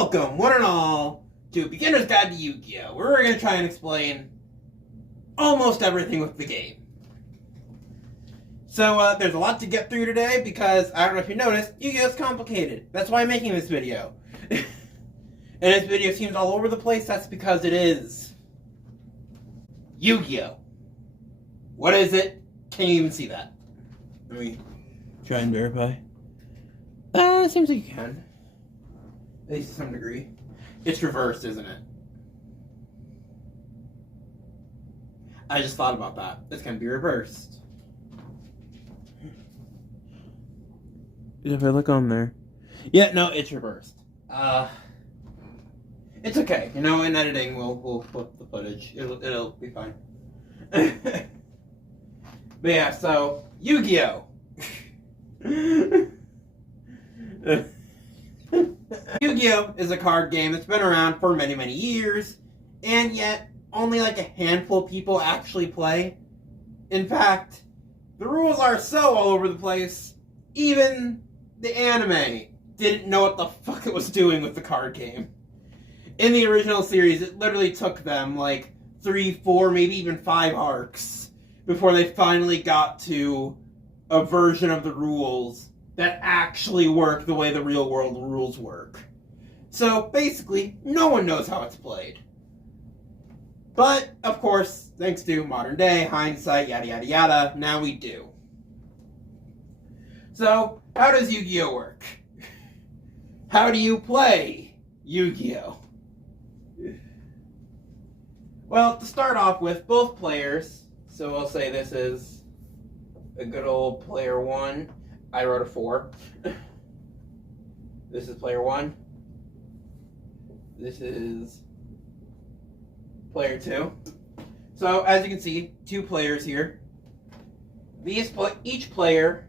Welcome, one and all, to Beginner's Guide to Yu-Gi-Oh! Where we're going to try and explain almost everything with the game. So, there's a lot to get through today because, I don't know if you noticed, Yu-Gi-Oh! Is complicated. That's why I'm making this video. And this video seems all over the place, that's because it is. Yu-Gi-Oh! What is it? Can you even see that? Let me try and verify. Seems like you can. At least to some degree. It's reversed, isn't it? I just thought about that. It's going to be reversed. If I look on there. Yeah, no, it's reversed. It's okay. You know, in editing, we'll flip the footage. It'll be fine. But yeah, so, Yu-Gi-Oh! Yu-Gi-Oh! Is a card game that's been around for many, many years, and yet only like a handful of people actually play. In fact, the rules are so all over the place, even the anime didn't know what the fuck it was doing with the card game. In the original series, it literally took them like 3, 4, maybe even 5 arcs before they finally got to a version of the rules that actually work the way the real world rules work. So basically, no one knows how it's played. But, of course, thanks to modern day, hindsight, yada yada yada, now we do. So, how does Yu-Gi-Oh! Work? How do you play Yu-Gi-Oh! Well, to start off with, both players, so I'll say this is a good old player 1. I wrote a 4. This is player 1. This is player 2. So, as you can see, 2 players here. Each player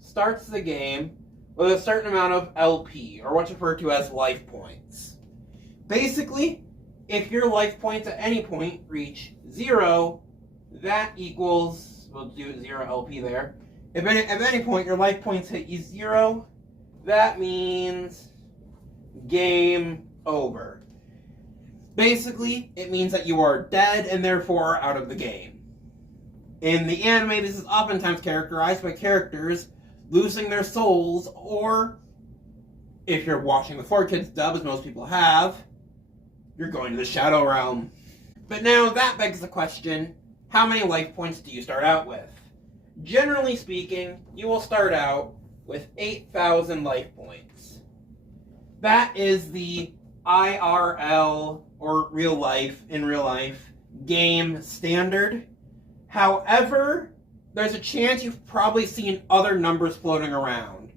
starts the game with a certain amount of LP, or what's referred to as life points. Basically, if your life points at any point reach 0, that equals, we'll do 0 LP there. If at any point your life points hit 0, that means game over. Basically, it means that you are dead and therefore out of the game. In the anime, this is oftentimes characterized by characters losing their souls, or if you're watching the 4Kids dub, as most people have, you're going to the Shadow Realm. But now that begs the question, how many life points do you start out with? Generally speaking, you will start out with 8,000 life points. That is the IRL, or in real life, game standard. However, there's a chance you've probably seen other numbers floating around.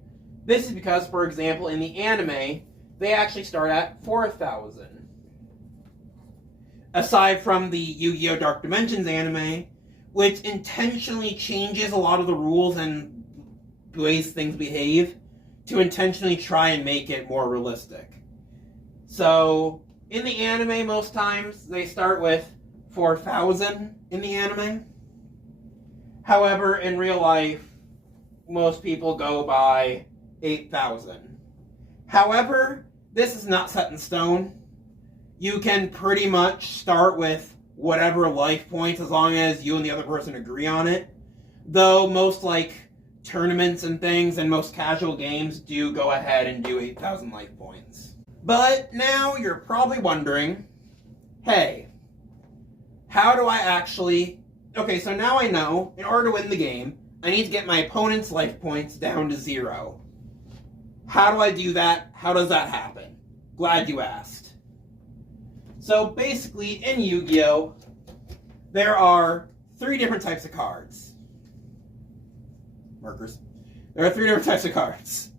This is because, for example, in the anime, they actually start at 4,000. Aside from the Yu-Gi-Oh! Dark Dimensions anime, which intentionally changes a lot of the rules and ways things behave to intentionally try and make it more realistic. So, in the anime, most times, they start with 4,000 in the anime. However, in real life, most people go by 8,000. However, this is not set in stone. You can pretty much start with whatever life points as long as you and the other person agree on it. Though most tournaments and things and most casual games do go ahead and do 8,000 life points. But now you're probably wondering, hey, how do I actually... Okay, so now I know, in order to win the game, I need to get my opponent's life points down to 0. How do I do that? How does that happen? Glad you asked. So basically, in Yu-Gi-Oh!, there are 3 different types of cards. Markers. There are 3 different types of cards.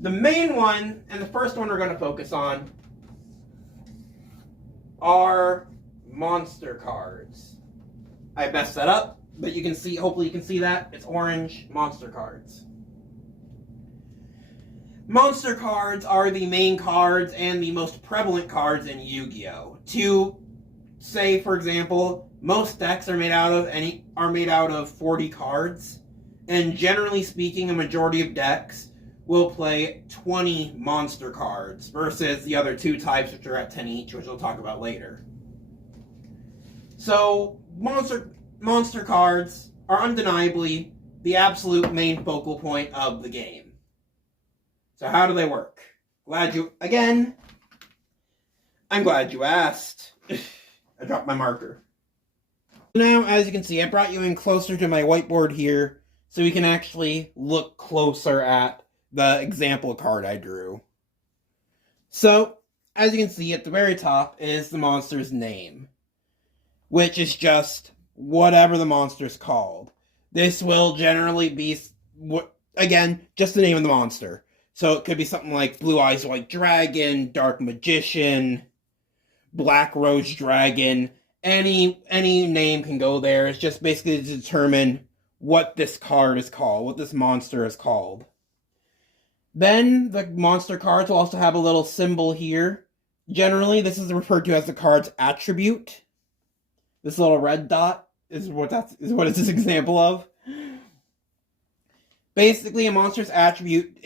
The main one, and the first one we're going to focus on, are monster cards. I messed that up, but you can see, hopefully you can see that. It's orange monster cards. Monster cards are the main cards and the most prevalent cards in Yu-Gi-Oh! To say, for example, most decks are made out of 40 cards, and generally speaking, a majority of decks will play 20 monster cards versus the other 2 types, which are at 10 each, which we'll talk about later. So, monster cards are undeniably the absolute main focal point of the game. So how do they work? I'm glad you asked. I dropped my marker. Now, as you can see, I brought you in closer to my whiteboard here so we can actually look closer at the example card I drew. So, as you can see, at the very top is the monster's name, which is just whatever the monster is called. This will generally be, again, just the name of the monster. So it could be something like Blue Eyes White Dragon, Dark Magician, Black Rose Dragon. Any name can go there. It's just basically to determine what this card is called, what this monster is called. Then the monster cards will also have a little symbol here. Generally, this is referred to as the card's attribute. This little red dot is what it's this example of. Basically, a monster's attribute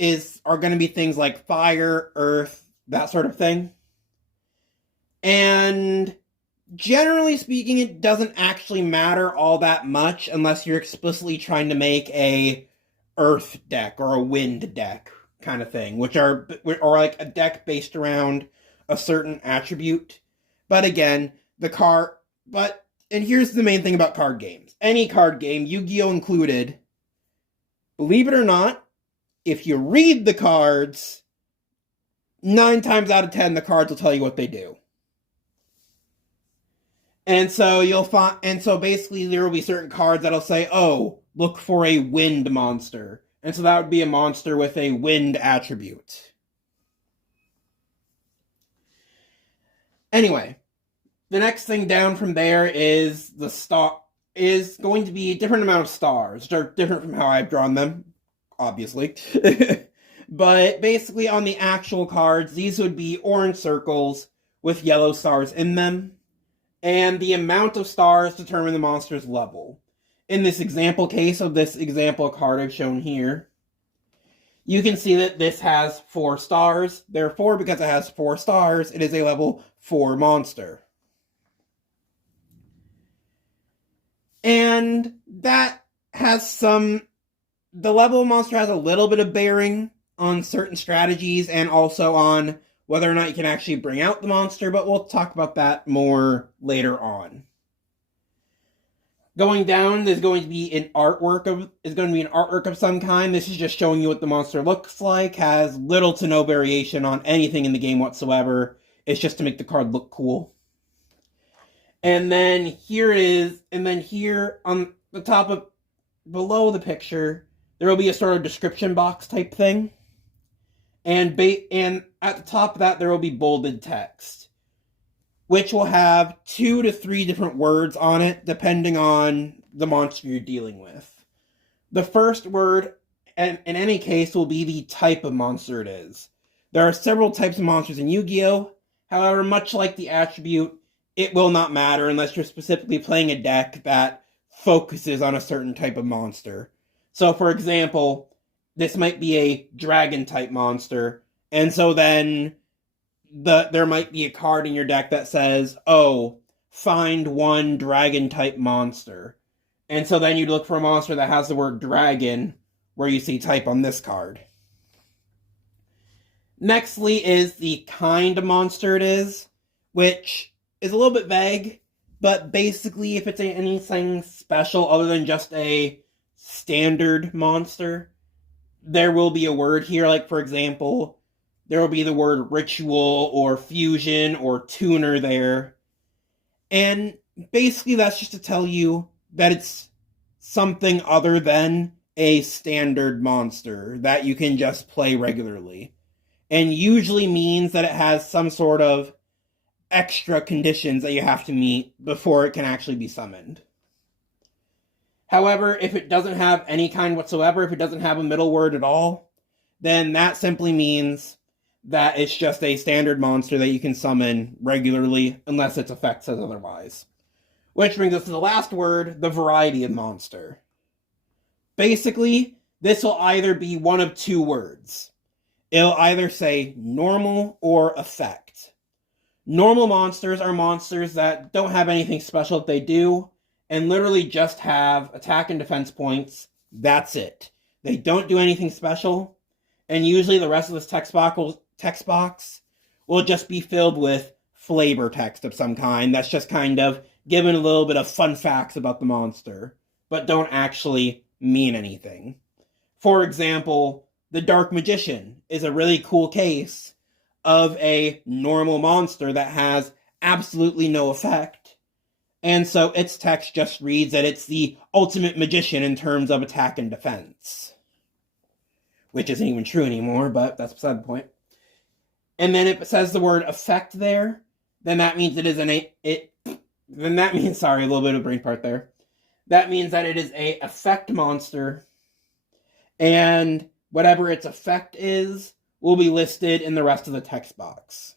are going to be things like fire, earth, that sort of thing. And generally speaking, it doesn't actually matter all that much unless you're explicitly trying to make a earth deck or a wind deck kind of thing, or like a deck based around a certain attribute. But again, and here's the main thing about card games. Any card game, Yu-Gi-Oh! Included, believe it or not, if you read the cards, 9 times out of 10, the cards will tell you what they do. And so basically there will be certain cards that'll say, oh, look for a wind monster. And so that would be a monster with a wind attribute. Anyway, the next thing down from there is is going to be a different amount of stars, which are different from how I've drawn them, obviously. But basically on the actual cards, these would be orange circles with yellow stars in them. And the amount of stars determine the monster's level. In this example case of this example card I've shown here, you can see that this has 4 stars. Therefore, because it has 4 stars, it is a level 4 monster. And that has the level monster has a little bit of bearing on certain strategies and also on whether or not you can actually bring out the monster, but we'll talk about that more later on. Going down, there's going to be an artwork of some kind. This is just showing you what the monster looks like. Has little to no variation on anything in the game whatsoever. It's just to make the card look cool. And then here on the top below the picture, there will be a sort of description box type thing. And at the top of that, there will be bolded text, which will have 2 to 3 different words on it, depending on the monster you're dealing with. The first word, in any case, will be the type of monster it is. There are several types of monsters in Yu-Gi-Oh! However, much like the attribute, it will not matter unless you're specifically playing a deck that focuses on a certain type of monster. So, for example, this might be a dragon-type monster, and so then there might be a card in your deck that says, oh, find 1 dragon-type monster. And so then you'd look for a monster that has the word dragon, where you see type on this card. Nextly is the kind of monster it is, which is a little bit vague, but basically if it's anything special other than just a standard monster, there will be a word here, like for example, there will be the word ritual or fusion or tuner there. And basically that's just to tell you that it's something other than a standard monster that you can just play regularly. And usually means that it has some sort of extra conditions that you have to meet before it can actually be summoned. However, if it doesn't have any kind whatsoever, if it doesn't have a middle word at all, then that simply means that it's just a standard monster that you can summon regularly, unless its effect says otherwise. Which brings us to the last word, the variety of monster. Basically, this will either be one of 2 words. it'll either say normal or effect. Normal monsters are monsters that don't have anything special that they do, and literally just have attack and defense points. That's it. They don't do anything special, and usually the rest of this text box will just be filled with flavor text of some kind that's just kind of given a little bit of fun facts about the monster, but don't actually mean anything. For example, the Dark Magician is a really cool case of a normal monster that has absolutely no effect, and so its text just reads that it's the ultimate magician in terms of attack and defense. Which isn't even true anymore, but that's beside the point. And then it says the word effect there, then that means it is sorry, a little bit of brain part there. That means that it is a effect monster, and whatever its effect is will be listed in the rest of the text box.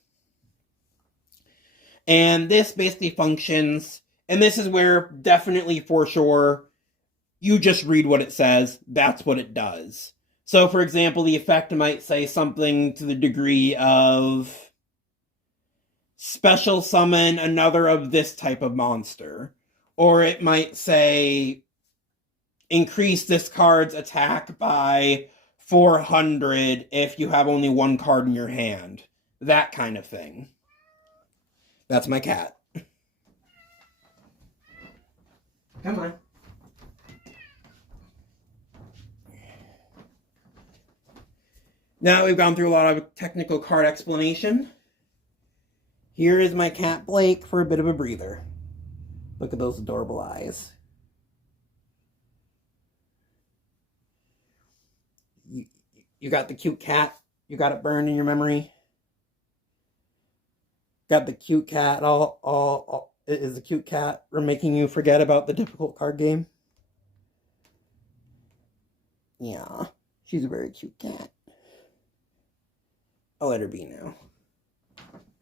And this basically functions, and this is where definitely for sure you just read what it says, that's what it does. So, for example, the effect might say something to the degree of special summon another of this type of monster. Or it might say increase this card's attack by 400 if you have only one card in your hand. That kind of thing. That's my cat. Come on. Now that we've gone through a lot of technical card explanation, here is my cat Blake for a bit of a breather. Look at those adorable eyes. You got the cute cat. You got it burned in your memory. Got the cute cat. Is the cute cat making you forget about the difficult card game? Yeah, she's a very cute cat. I'll let her be now.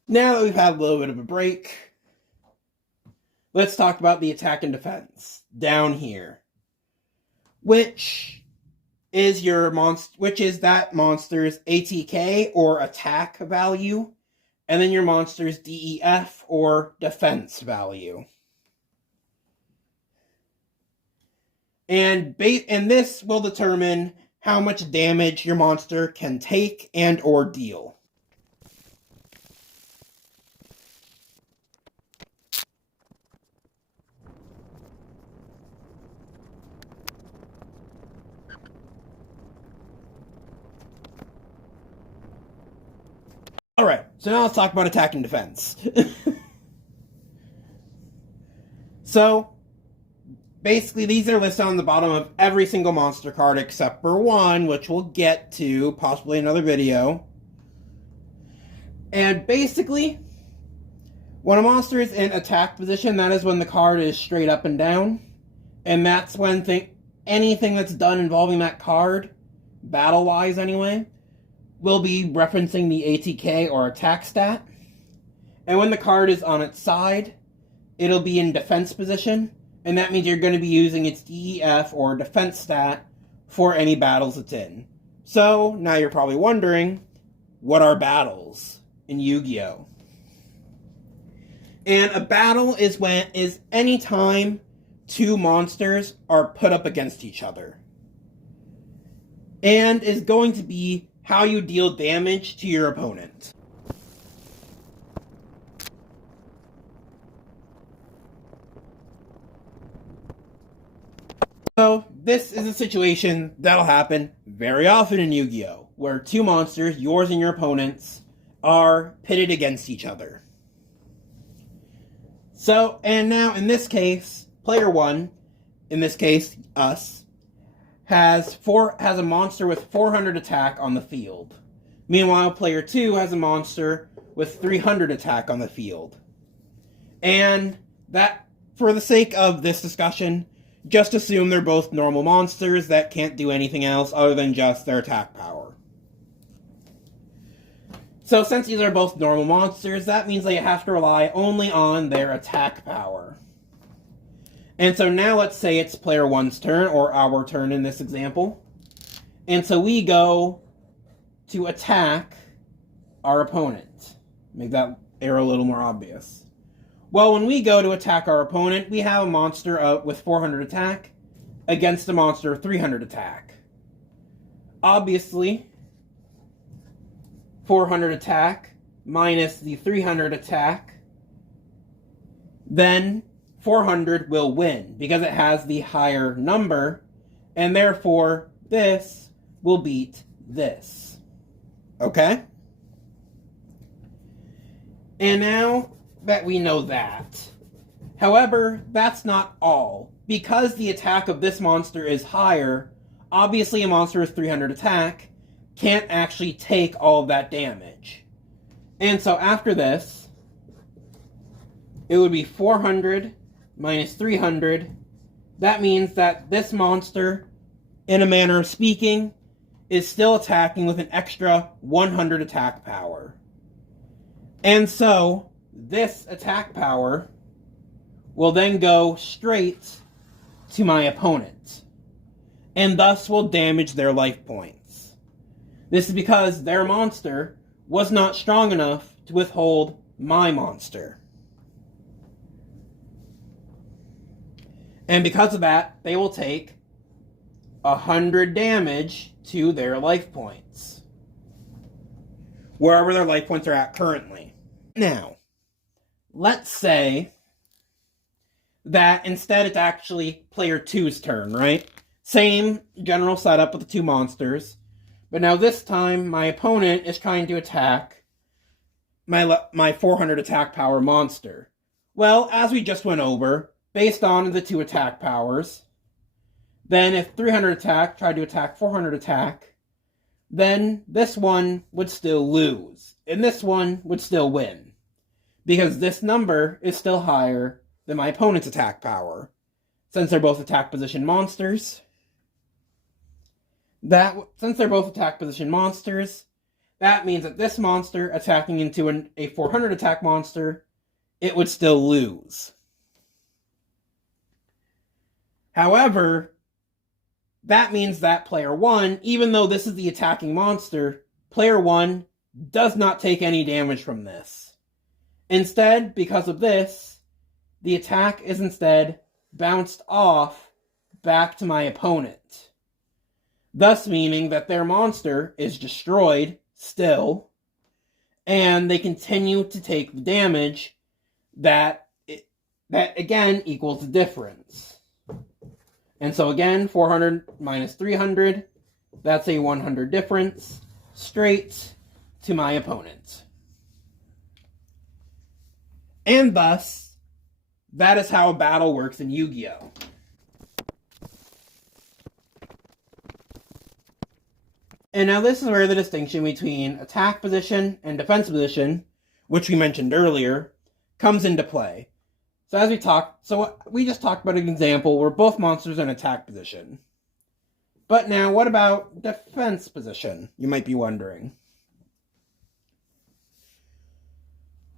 Now that we've had a little bit of a break, let's talk about the attack and defense down here, which is that monster's ATK or attack value, and then your monster's DEF or defense value. And this will determine how much damage your monster can take and or deal. Alright, so now let's talk about attack and defense. So, basically, these are listed on the bottom of every single monster card except for one, which we'll get to, possibly another video. And basically, when a monster is in attack position, that is when the card is straight up and down. And that's when anything that's done involving that card, battle-wise anyway, will be referencing the ATK or attack stat. And when the card is on its side, it'll be in defense position. And that means you're going to be using its DEF or defense stat for any battles it's in. So, now you're probably wondering, what are battles in Yu-Gi-Oh? And a battle is any time two monsters are put up against each other. And is going to be how you deal damage to your opponent. So, this is a situation that'll happen very often in Yu-Gi-Oh! Where two monsters, yours and your opponent's, are pitted against each other. So, and now in this case, player one, in this case, us, has a monster with 400 attack on the field. Meanwhile, player 2 has a monster with 300 attack on the field. And that, for the sake of this discussion, just assume they're both normal monsters that can't do anything else other than just their attack power. So since these are both normal monsters, that means they have to rely only on their attack power. And so now let's say it's player 1's turn, or our turn in this example. And so we go to attack our opponent. Make that arrow a little more obvious. Well, when we go to attack our opponent, we have a monster with 400 attack against a monster of 300 attack. Obviously, 400 attack minus the 300 attack, then 400 will win because it has the higher number, and therefore this will beat this. Okay? And now that we know that, however, that's not all. Because the attack of this monster is higher, obviously a monster with 300 attack can't actually take all of that damage. And so after this, it would be 400 minus 300. That means that this monster, in a manner of speaking, is still attacking with an extra 100 attack power. And so, this attack power will then go straight to my opponent, and thus will damage their life points. This is because their monster was not strong enough to withhold my monster. And because of that, they will take 100 damage to their life points, wherever their life points are at currently. Now, let's say that instead it's actually player 2's turn, right? Same general setup with the two monsters, but now this time my opponent is trying to attack my 400 attack power monster. Well, as we just went over, based on the two attack powers, then if 300 attack tried to attack 400 attack, then this one would still lose, and this one would still win, because this number is still higher than my opponent's attack power. Since they're both attack position monsters, that means that this monster attacking into a 400 attack monster, it would still lose. However, that means that player 1, even though this is the attacking monster, player 1 does not take any damage from this. Instead, because of this, the attack is instead bounced off back to my opponent, thus meaning that their monster is destroyed still, and they continue to take the damage that again equals the difference. And so again, 400 minus 300, that's a 100 difference, straight to my opponent. And thus, that is how a battle works in Yu-Gi-Oh! And now this is where the distinction between attack position and defense position, which we mentioned earlier, comes into play. So we just talked about an example where both monsters are in attack position. But now, what about defense position, you might be wondering?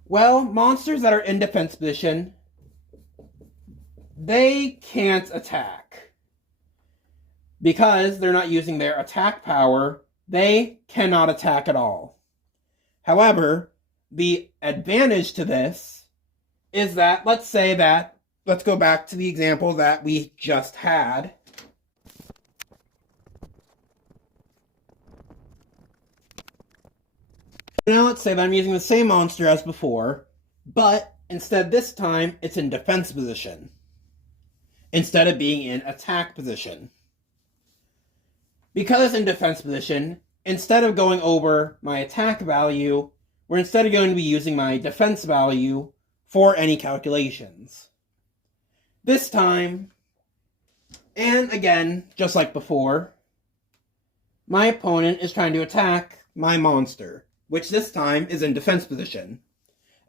Well, monsters that are in defense position, they can't attack. Because they're not using their attack power, they cannot attack at all. However, the advantage to this is that, let's go back to the example that we just had. Now let's say that I'm using the same monster as before, but instead this time it's in defense position, instead of being in attack position. Because it's in defense position, instead of going over my attack value, we're instead going to be using my defense value for any calculations. This time, and again, just like before, my opponent is trying to attack my monster, which this time is in defense position.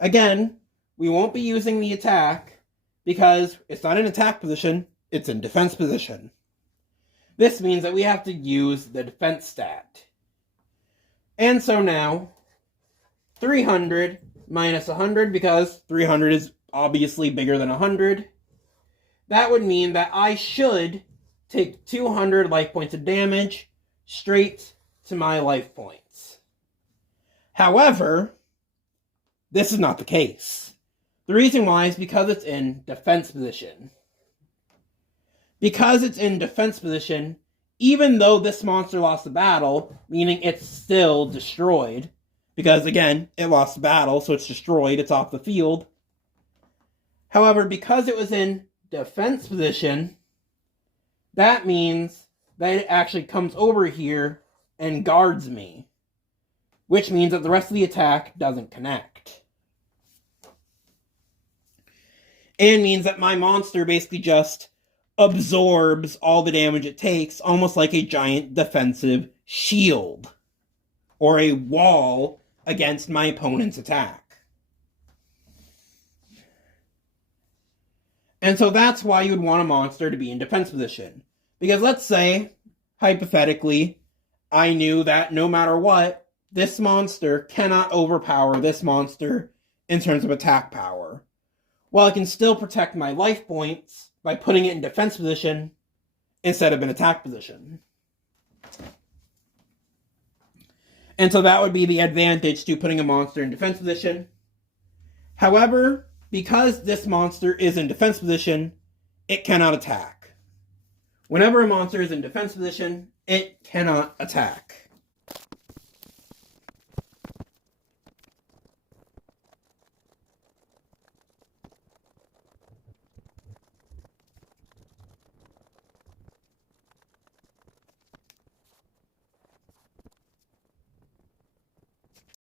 Again, we won't be using the attack because it's not in attack position, it's in defense position. This means that we have to use the defense stat. And so now, 300 minus 100, because 300 is obviously bigger than 100, that would mean that I should take 200 life points of damage straight to my life points. However, this is not the case. The reason why is because it's in defense position. Because it's in defense position, even though this monster lost the battle, meaning it's still destroyed, because again, it lost the battle, so it's destroyed, it's off the field. However, because it was in defense position, that means that it actually comes over here and guards me, which means that the rest of the attack doesn't connect. And means that my monster basically just absorbs all the damage it takes, almost like a giant defensive shield, or a wall against my opponent's attack. And so that's why you would want a monster to be in defense position. Because let's say, hypothetically, I knew that no matter what, this monster cannot overpower this monster in terms of attack power. Well, I can still protect my life points by putting it in defense position instead of in attack position. And so that would be the advantage to putting a monster in defense position. However, because this monster is in defense position, it cannot attack. Whenever a monster is in defense position, it cannot attack.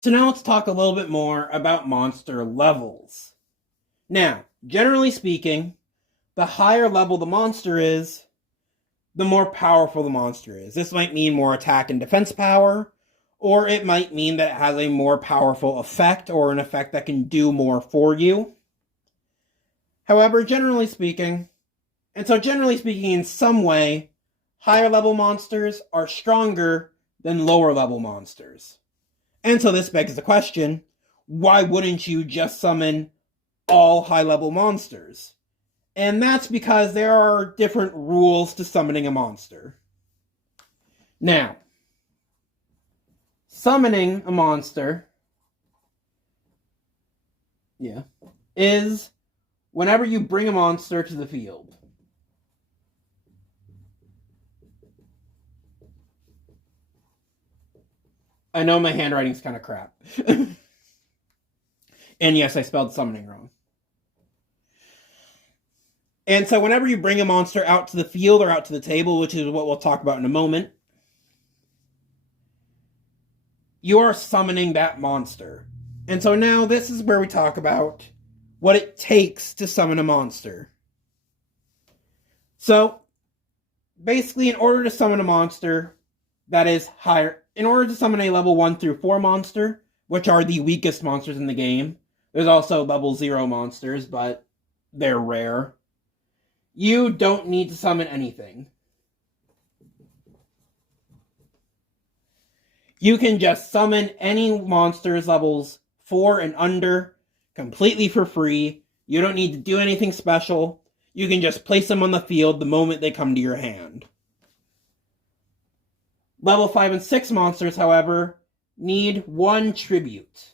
So now let's talk a little bit more about monster levels. Now, generally speaking, the higher level the monster is, the more powerful the monster is. This might mean more attack and defense power, or it might mean that it has a more powerful effect, or an effect that can do more for you. However, generally speaking, in some way, higher level monsters are stronger than lower level monsters. And so this begs the question, why wouldn't you just summon all high-level monsters? And that's because there are different rules to summoning a monster. Now, summoning a monster is whenever you bring a monster to the field. I know my handwriting's kind of crap. And yes, I spelled summoning wrong. And so whenever you bring a monster out to the field or out to the table, which is what we'll talk about in a moment, you are summoning that monster. And so now this is where we talk about what it takes to summon a monster. So, basically, in order to summon a monster that is higher, in order to summon a level 1 through 4 monster, which are the weakest monsters in the game, there's also level 0 monsters, but they're rare, you don't need to summon anything. You can just summon any monsters levels 4 and under completely for free. You don't need to do anything special. You can just place them on the field the moment they come to your hand. Level 5 and 6 monsters, however, need 1 tribute.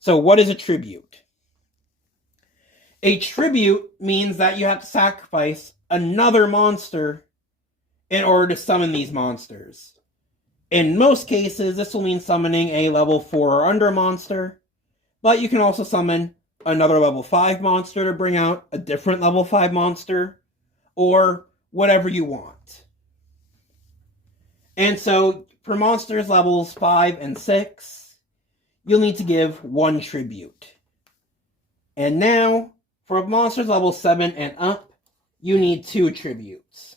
So what is a tribute? A tribute means that you have to sacrifice another monster in order to summon these monsters. In most cases, this will mean summoning a level 4 or under monster, but you can also summon another level 5 monster to bring out a different level 5 monster, or whatever you want. And so, for monsters levels 5 and 6, you'll need to give 1 tribute. And now, for monsters level 7 and up, you need 2 tributes.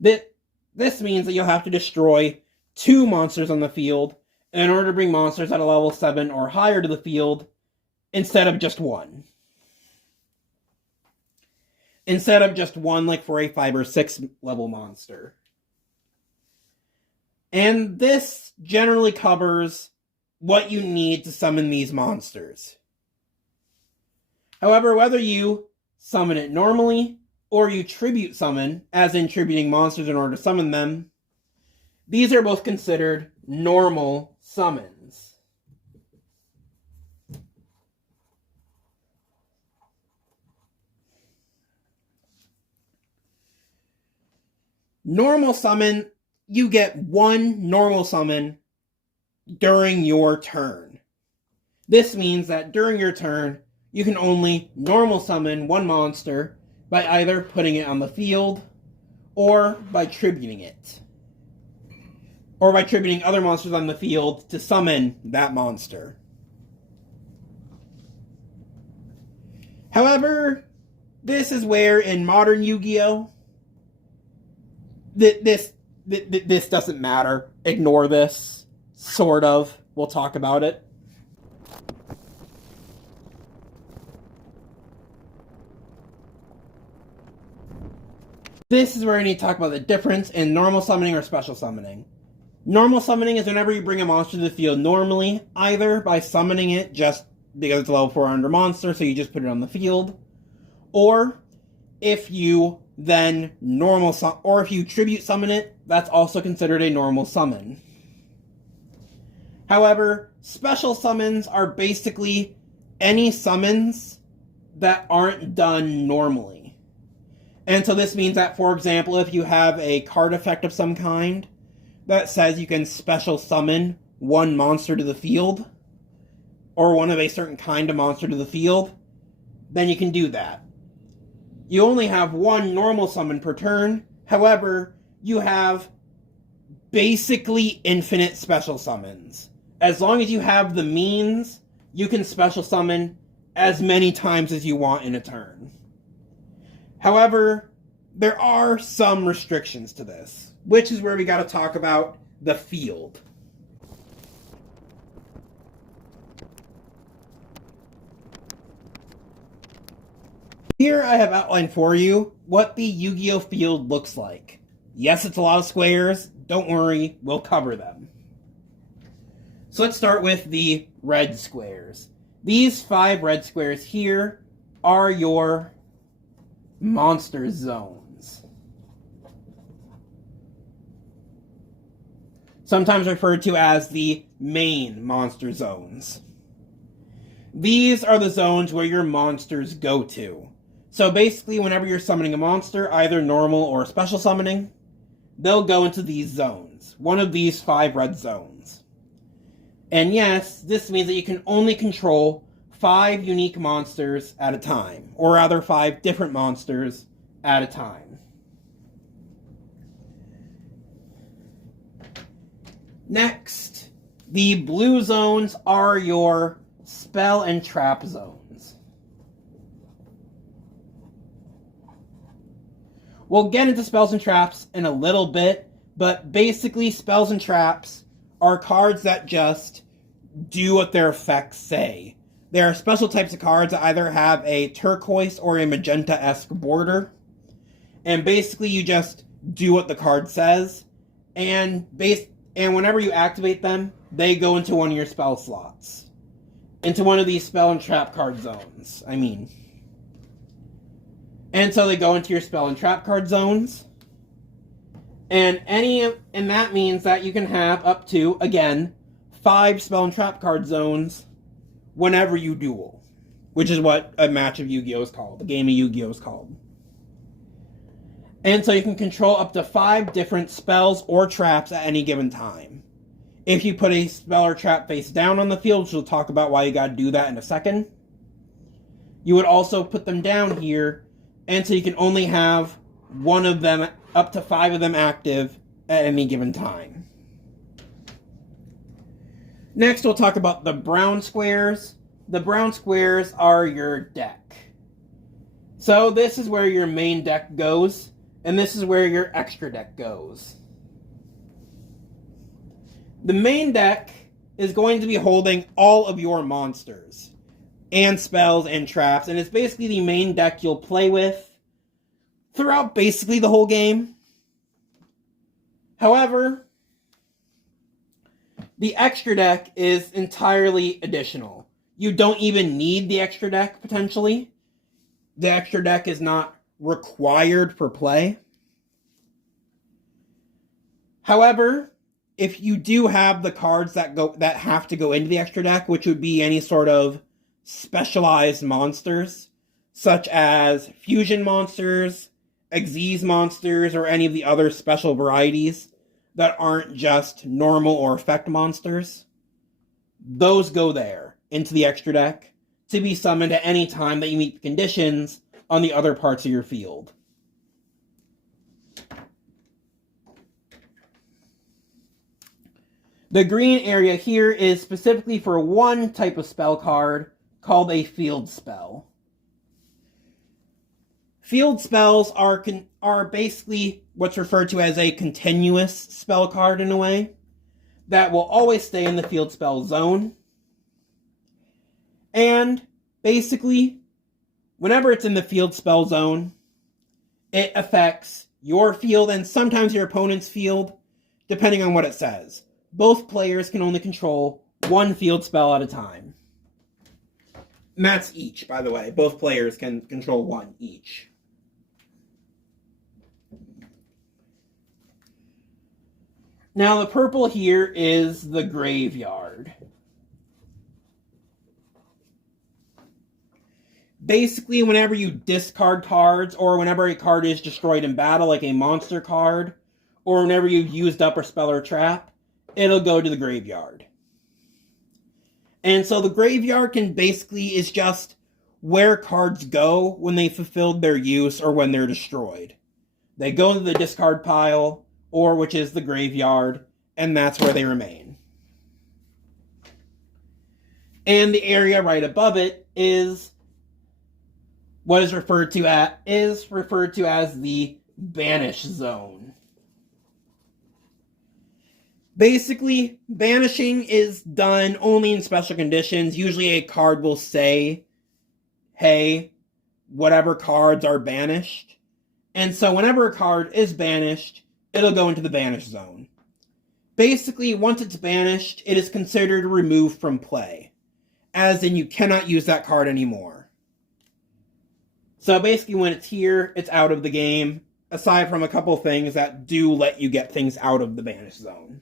This means that you'll have to destroy 2 monsters on the field in order to bring monsters at a level 7 or higher to the field, instead of just 1. Instead of just 1 like for a 5 or 6 level monster. And this generally covers what you need to summon these monsters. However, whether you summon it normally or you tribute summon, as in tributing monsters in order to summon them, these are both considered normal summons. Normal summon, you get one normal summon during your turn. This means that during your turn, you can only normal summon one monster by either putting it on the field or by tributing it. Or by tributing other monsters on the field to summon that monster. However, this is where in modern Yu-Gi-Oh! This doesn't matter. Ignore this. Sort of. We'll talk about it. This is where I need to talk about the difference in normal summoning or special summoning. Normal summoning is whenever you bring a monster to the field normally, either by summoning it just because it's a level 400 monster, so you just put it on the field, or if you then or if you tribute summon it, that's also considered a normal summon. However, special summons are basically any summons that aren't done normally. And so this means that, for example, if you have a card effect of some kind that says you can special summon one monster to the field, or one of a certain kind of monster to the field, then you can do that. You only have one normal summon per turn. However, you have basically infinite special summons. As long as you have the means, you can special summon as many times as you want in a turn. However, there are some restrictions to this, which is where we got to talk about the field. Here I have outlined for you what the Yu-Gi-Oh! Field looks like. Yes, it's a lot of squares. Don't worry, we'll cover them. So let's start with the red squares. These 5 red squares here are your monster zones. Sometimes referred to as the main monster zones. These are the zones where your monsters go to. So basically, whenever you're summoning a monster, either normal or special summoning, they'll go into these zones. One of these 5 red zones. And yes, this means that you can only control 5 unique monsters at a time. Or rather, 5 different monsters at a time. Next, the blue zones are your spell and trap zones. We'll get into spells and traps in a little bit, but basically spells and traps are cards that just do what their effects say. There are special types of cards that either have a turquoise or a magenta-esque border, and basically you just do what the card says, and whenever you activate them, they go into one of your spell slots. Into one of these spell and trap card zones, And so they go into your spell and trap card zones. And that means that you can have up to, again, 5 spell and trap card zones whenever you duel. Which is what a match of Yu-Gi-Oh! Is called. A game of Yu-Gi-Oh! Is called. And so you can control up to 5 different spells or traps at any given time. If you put a spell or trap face down on the field, which we'll talk about why you gotta do that in a second, you would also put them down here, and so you can only have one of them, up to 5 of them active at any given time. Next, we'll talk about the brown squares. The brown squares are your deck. So this is where your main deck goes, and this is where your extra deck goes. The main deck is going to be holding all of your monsters, and spells and traps, and it's basically the main deck you'll play with throughout basically the whole game. However, the extra deck is entirely additional. You don't even need the extra deck, potentially. The extra deck is not required for play. However, if you do have the cards that have to go into the extra deck, which would be any sort of specialized monsters, such as fusion monsters, Xyz monsters, or any of the other special varieties that aren't just normal or effect monsters, those go there into the extra deck to be summoned at any time that you meet the conditions on the other parts of your field. The green area here is specifically for one type of spell card called a field spell. Field spells are basically what's referred to as a continuous spell card in a way that will always stay in the field spell zone. And basically, whenever it's in the field spell zone, it affects your field and sometimes your opponent's field, depending on what it says. Both players can only control one field spell at a time. And that's each, by the way. Both players can control one each. Now, the purple here is the graveyard. Basically, whenever you discard cards, or whenever a card is destroyed in battle, like a monster card, or whenever you've used up a spell or trap, it'll go to the graveyard. And so the graveyard is just where cards go when they fulfilled their use or when they're destroyed. They go into the discard pile, or which is the graveyard, and that's where they remain. And the area right above it is what is referred to as the banish zone. Basically, banishing is done only in special conditions. Usually a card will say, hey, whatever cards are banished. And so whenever a card is banished, it'll go into the banish zone. Basically, once it's banished, it is considered removed from play, as in you cannot use that card anymore. So basically, when it's here, it's out of the game, aside from a couple things that do let you get things out of the banish zone.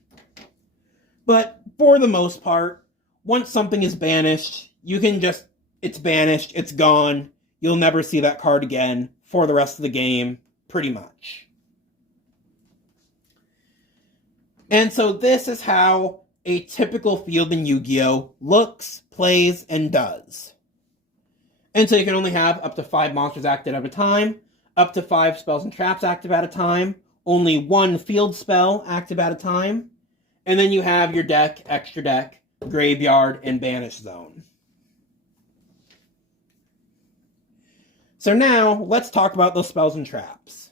But for the most part, once something is banished, it's banished, it's gone, you'll never see that card again for the rest of the game, pretty much. And so this is how a typical field in Yu-Gi-Oh! Looks, plays, and does. And so you can only have up to 5 monsters active at a time, up to 5 spells and traps active at a time, only 1 field spell active at a time, and then you have your deck, extra deck, graveyard, and banish zone. So now, let's talk about those spells and traps.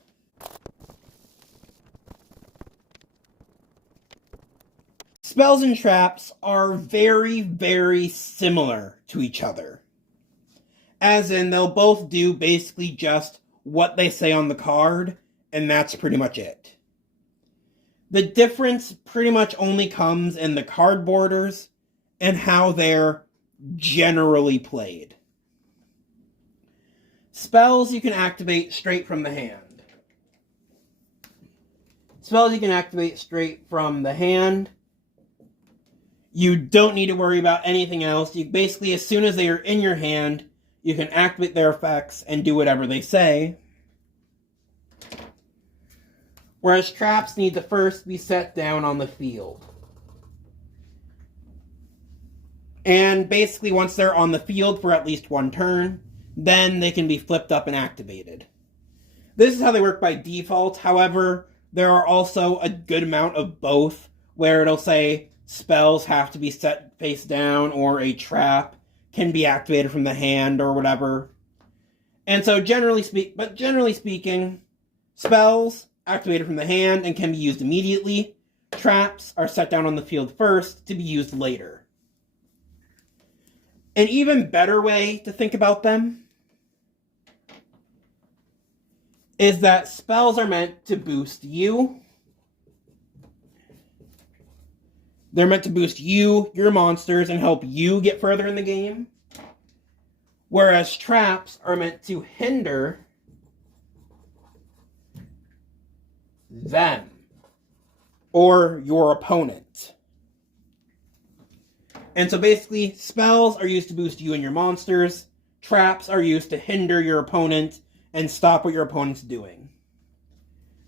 Spells and traps are very, very similar to each other. As in, they'll both do basically just what they say on the card, and that's pretty much it. The difference pretty much only comes in the card borders and how they're generally played. Spells you can activate straight from the hand. You don't need to worry about anything else. You basically, as soon as they are in your hand, you can activate their effects and do whatever they say. Whereas traps need to first be set down on the field. And basically, once they're on the field for at least 1 turn, then they can be flipped up and activated. This is how they work by default. However, there are also a good amount of both, where it'll say spells have to be set face down, or a trap can be activated from the hand, or whatever. And so generally speaking, spells activated from the hand and can be used immediately. Traps are set down on the field first to be used later. An even better way to think about them is that spells are meant to boost you. They're meant to boost you, your monsters, and help you get further in the game. Whereas traps are meant to hinder them, or your opponent. And so basically, spells are used to boost you and your monsters, traps are used to hinder your opponent and stop what your opponent's doing.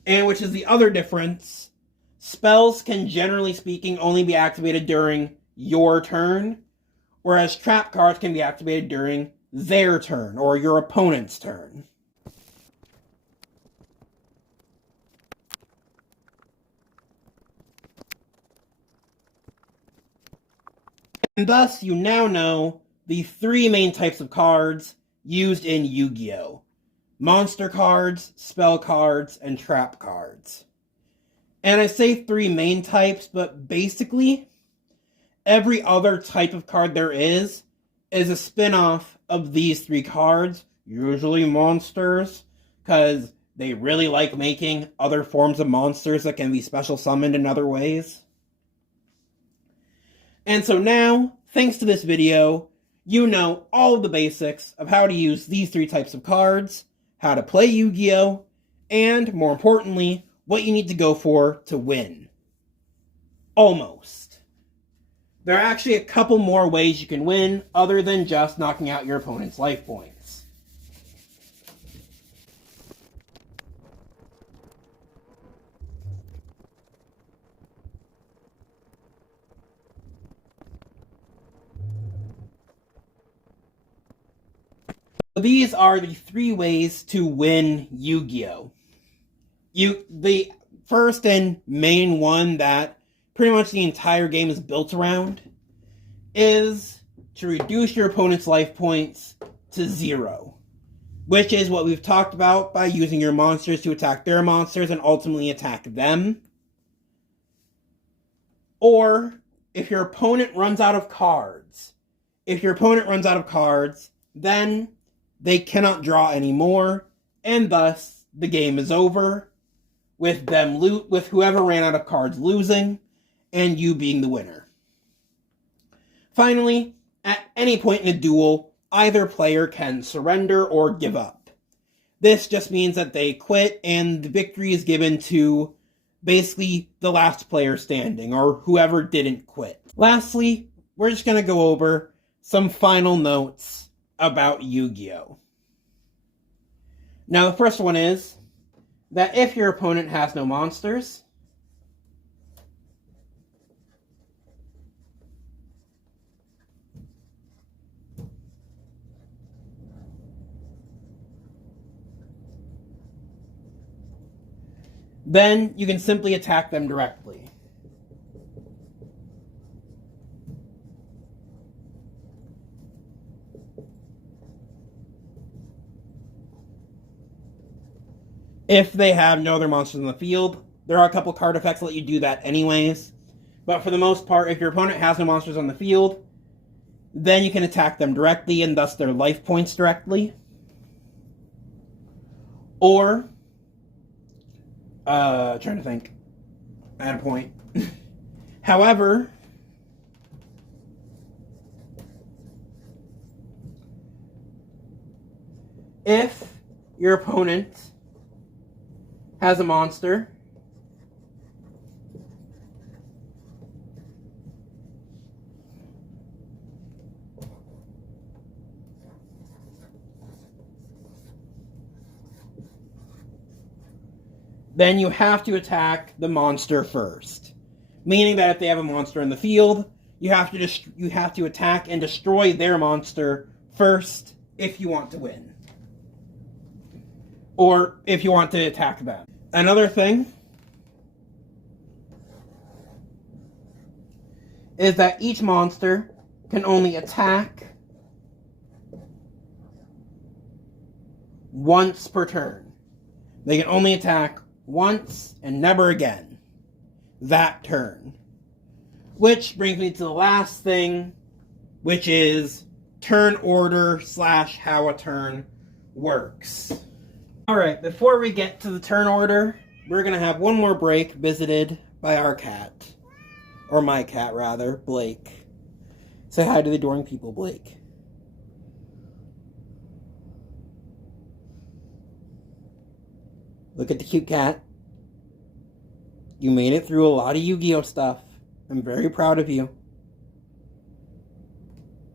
And which is the other difference, spells can, generally speaking, only be activated during your turn, whereas trap cards can be activated during their turn, or your opponent's turn. And thus, you now know the three main types of cards used in Yu-Gi-Oh! Monster cards, spell cards, and trap cards. And I say three main types, but basically, every other type of card there is a spin-off of these three cards, usually monsters, because they really like making other forms of monsters that can be special summoned in other ways. And so now, thanks to this video, you know all the basics of how to use these three types of cards, how to play Yu-Gi-Oh!, and, more importantly, what you need to go for to win. Almost. There are actually a couple more ways you can win, other than just knocking out your opponent's life points. These are the three ways to win Yu-Gi-Oh! The first and main one that pretty much the entire game is built around is to reduce your opponent's life points to 0. Which is what we've talked about by using your monsters to attack their monsters and ultimately attack them. Or, if your opponent runs out of cards, then they cannot draw anymore, and thus the game is over, with whoever ran out of cards losing, and you being the winner. Finally, at any point in a duel, either player can surrender or give up. This just means that they quit, and the victory is given to basically the last player standing, or whoever didn't quit. Lastly, we're just going to go over some final notes about Yu-Gi-Oh! Now, the first one is that if your opponent has no monsters, then you can simply attack them directly. If they have no other monsters in the field, there are a couple card effects that let you do that anyways. But for the most part, if your opponent has no monsters on the field, then you can attack them directly and thus their life points directly. Or, trying to think. I had a point. However, if your opponent has a monster, then you have to attack the monster first. Meaning that if they have a monster in the field, you have to attack and destroy their monster first if you want to win. Or if you want to attack them. Another thing is that each monster can only attack once per turn. They can only attack once and never again that turn. Which brings me to the last thing, which is turn order / how a turn works. Alright, before we get to the turn order, we're going to have one more break visited by our cat. Or my cat, rather, Blake. Say hi to the adoring people, Blake. Look at the cute cat. You made it through a lot of Yu-Gi-Oh stuff. I'm very proud of you.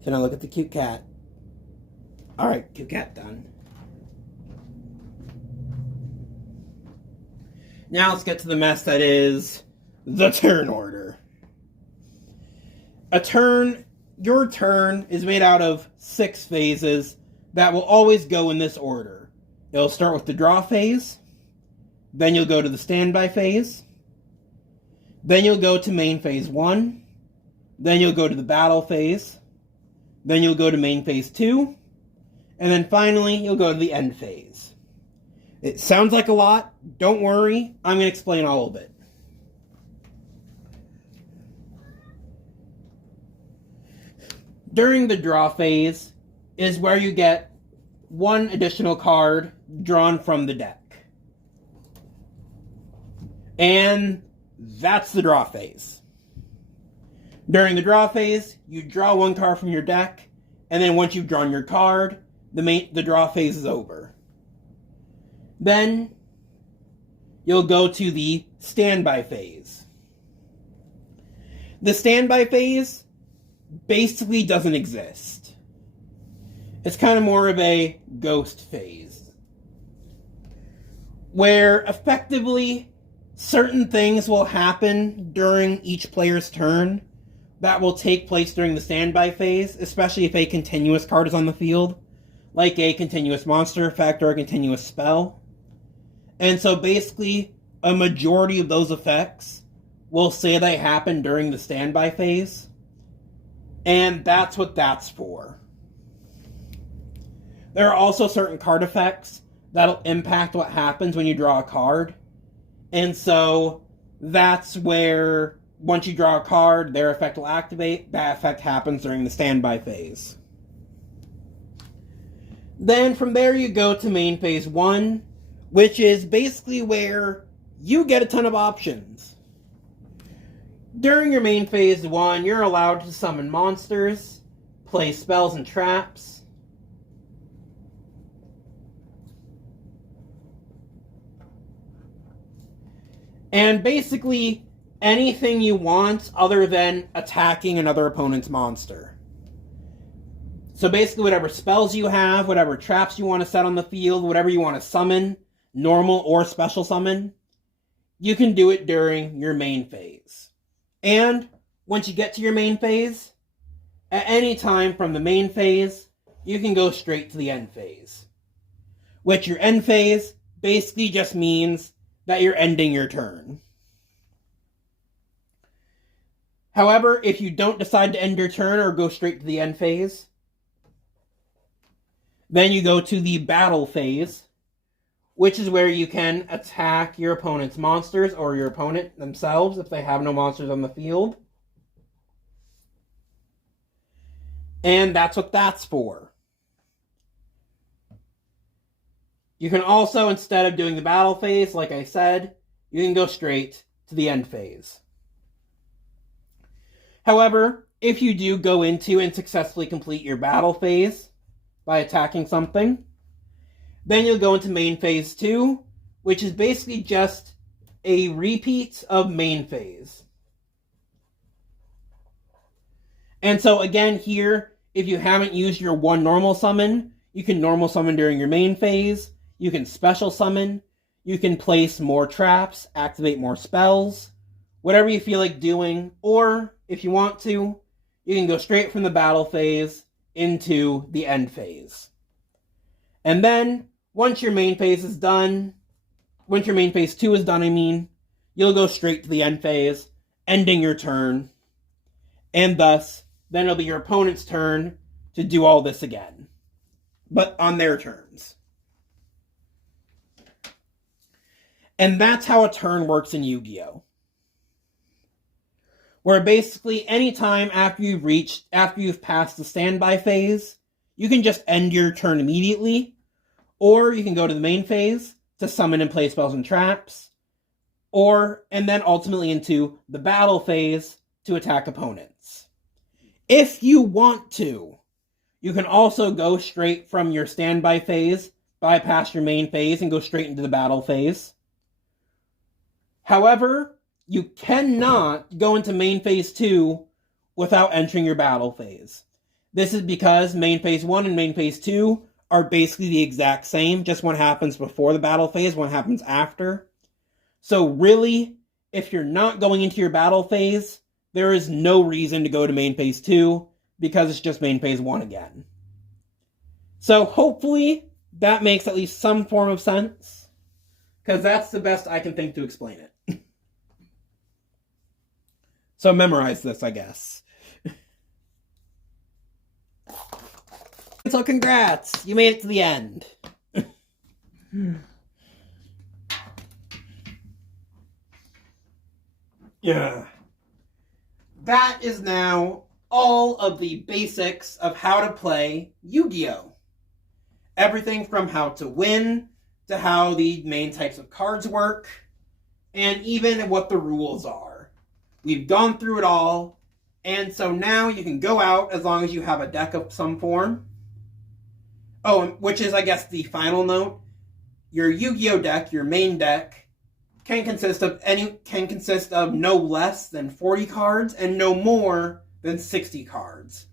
So now look at the cute cat. Alright, cute cat done. Now let's get to the mess that is the turn order. Your turn is made out of 6 phases that will always go in this order. It'll start with the draw phase, then you'll go to the standby phase, then you'll go to main phase 1, then you'll go to the battle phase, then you'll go to main phase 2, and then finally you'll go to the end phase. It sounds like a lot. Don't worry, I'm going to explain all of it. During the draw phase is where you get 1 additional card drawn from the deck. And that's the draw phase. During the draw phase, you draw 1 card from your deck, and then once you've drawn your card, the draw phase is over. Then you'll go to the standby phase. The standby phase basically doesn't exist. It's kind of more of a ghost phase, where effectively certain things will happen during each player's turn that will take place during the standby phase, especially if a continuous card is on the field, like a continuous monster effect or a continuous spell. And so basically, a majority of those effects will say they happen during the standby phase, and that's what that's for. There are also certain card effects that'll impact what happens when you draw a card. And so that's where, once you draw a card, their effect will activate. That effect happens during the standby phase. Then from there you go to main phase 1, which is basically where you get a ton of options. During your main phase 1, you're allowed to summon monsters, play spells and traps, and basically anything you want other than attacking another opponent's monster. So basically whatever spells you have, whatever traps you want to set on the field, whatever you want to summon, normal or special summon, you can do it during your main phase. And once you get to your main phase, at any time from the main phase, you can go straight to the end phase. Which your end phase basically just means that you're ending your turn. However, if you don't decide to end your turn or go straight to the end phase, then you go to the battle phase, which is where you can attack your opponent's monsters or your opponent themselves if they have no monsters on the field. And that's what that's for. You can also, instead of doing the battle phase, like I said, you can go straight to the end phase. However, if you do go into and successfully complete your battle phase by attacking something, then you'll go into main phase 2, which is basically just a repeat of main phase. And so again here, if you haven't used your 1 normal summon, you can normal summon during your main phase, you can special summon, you can place more traps, activate more spells, whatever you feel like doing, or if you want to, you can go straight from the battle phase into the end phase. And then, once your main phase is done, once your main phase 2 is done, you'll go straight to the end phase, ending your turn, and thus, then it'll be your opponent's turn to do all this again, but on their terms. And that's how a turn works in Yu-Gi-Oh! Where basically anytime after you've passed the standby phase, you can just end your turn immediately, or you can go to the main phase to summon and play spells and traps, and then ultimately into the battle phase to attack opponents. If you want to, you can also go straight from your standby phase, bypass your main phase, and go straight into the battle phase. However, you cannot go into main phase 2 without entering your battle phase. This is because main phase 1 and main phase 2 are basically the exact same, just one happens before the battle phase, one happens after. So really, if you're not going into your battle phase, there is no reason to go to main phase 2, because it's just main phase 1 again. So hopefully that makes at least some form of sense, because that's the best I can think to explain it. So memorize this, I guess. So congrats! You made it to the end. Yeah. That is now all of the basics of how to play Yu-Gi-Oh! Everything from how to win, to how the main types of cards work, and even what the rules are. We've gone through it all, and so now you can go out as long as you have a deck of some form. Oh, which is, I guess, the final note. Your Yu-Gi-Oh! Deck, your main deck, can consist of no less than 40 cards and no more than 60 cards.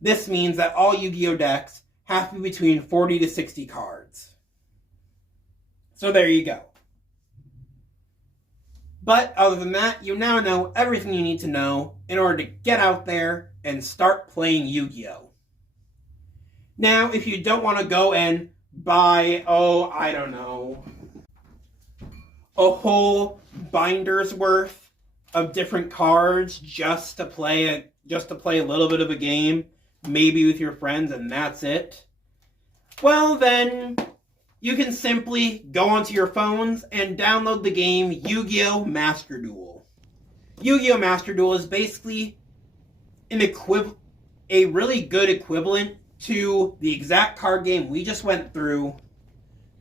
This means that all Yu-Gi-Oh! Decks have to be between 40 to 60 cards. So there you go. But other than that, you now know everything you need to know in order to get out there and start playing Yu-Gi-Oh! Now, if you don't want to go and buy, I don't know, a whole binder's worth of different cards just to play a little bit of a game, maybe with your friends, and that's it, well then, you can simply go onto your phones and download the game Yu-Gi-Oh! Master Duel. Yu-Gi-Oh! Master Duel is basically a really good equivalent to the exact card game we just went through,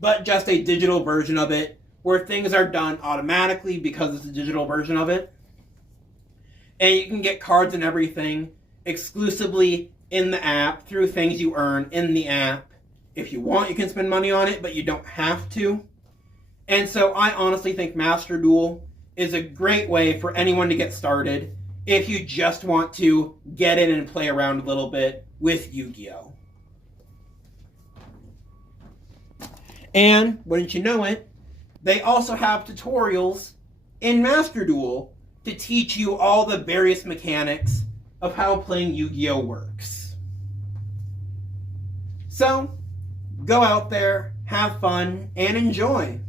but just a digital version of it, where things are done automatically because it's a digital version of it. And you can get cards and everything exclusively in the app through things you earn in the app. If you want, you can spend money on it, but you don't have to. And so I honestly think Master Duel is a great way for anyone to get started if you just want to get in and play around a little bit with Yu-Gi-Oh! And, wouldn't you know it, they also have tutorials in Master Duel to teach you all the various mechanics of how playing Yu-Gi-Oh! Works. So, go out there, have fun, and enjoy.